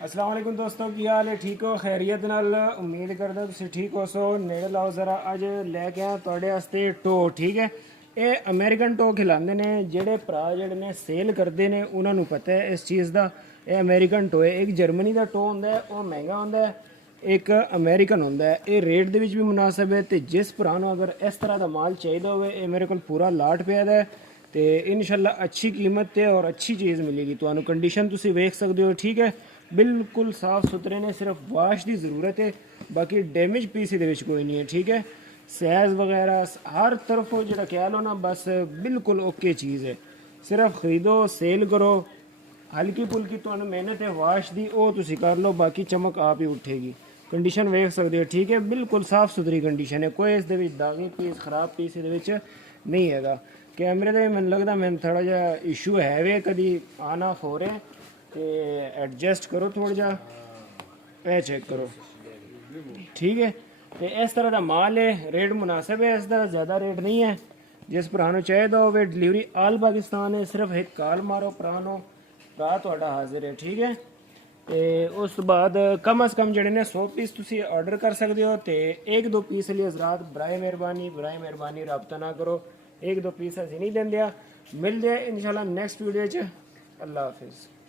अस्सलाम वालेकुम दोस्तों, की हाल है? ठीक हो? खैरियत नाल? उम्मीद करदा तुसीं ठीक हो। सो नेड़े लाओ ज़रा। अज लैके आया तुहाडे वास्ते टो। ठीक है, ये अमेरिकन टो खिलाते ने। जेडे भरा जेडे ने सेल करते हैं उन्होंने पता है इस चीज़ का। ये अमेरिकन टो है। एक जर्मनी का टो होंदा है, वो महंगा होंदा है। एक अमेरिकन होंदा है। ये रेट दे विच भी मुनासिब है। तो जिस भरा नूं अगर इस तरह का माल चाहिए होवे, ये मेरे को पूरा लाट पिया है। तो इंशाल्लाह अच्छी कीमत ते और अच्छी चीज़ मिलेगी तुहानूं। कंडीशन तुसीं वेख सकते हो। ठीक है, बिल्कुल साफ सुथरे ने। सिर्फ वाश की ज़रूरत है, बाकी डैमेज पीस ये कोई नहीं है। ठीक है, सैज वगैरह हर तरफों जो कह लो ना, बस बिल्कुल ओके चीज़ है। सिर्फ खरीदो, सेल करो। हल्की फुल्की तो मेहनत है वाश की, वो तुम कर लो, बाकी चमक आप ही उठेगी। कंडीशन वेख सकते हो। ठीक है, बिल्कुल साफ सुथरी कंडीशन है। कोई इस दागी पीस खराब पीस ये नहीं है। कैमरे का मैंने लगता मैंने थोड़ा जहा इशू है वे, कभी आन ऑफ हो रहे। तो एडजस्ट करो थोड़ा जा, ए चेक करो। ठीक है, तो इस तरह का माल है। रेट मुनासिब है, इस तरह ज़्यादा रेट नहीं है। जिस भरा चाहिए होवे डिलीवरी आल पाकिस्तान है। सिर्फ एक कॉल मारो, भरा तुहाडा हाजिर है। ठीक है, तो उस बाद कम अज़ कम जड़े ने 100 पीस तुसी ऑर्डर कर सकते हो। तो एक दो पीस लिए हजरात बराए मेहरबानी रब्ता ना करो। एक दो पीस असी नहीं देंगे। मिलते हैं इंशाल्लाह नेक्स्ट वीडियो च। अल्लाह हाफिज़।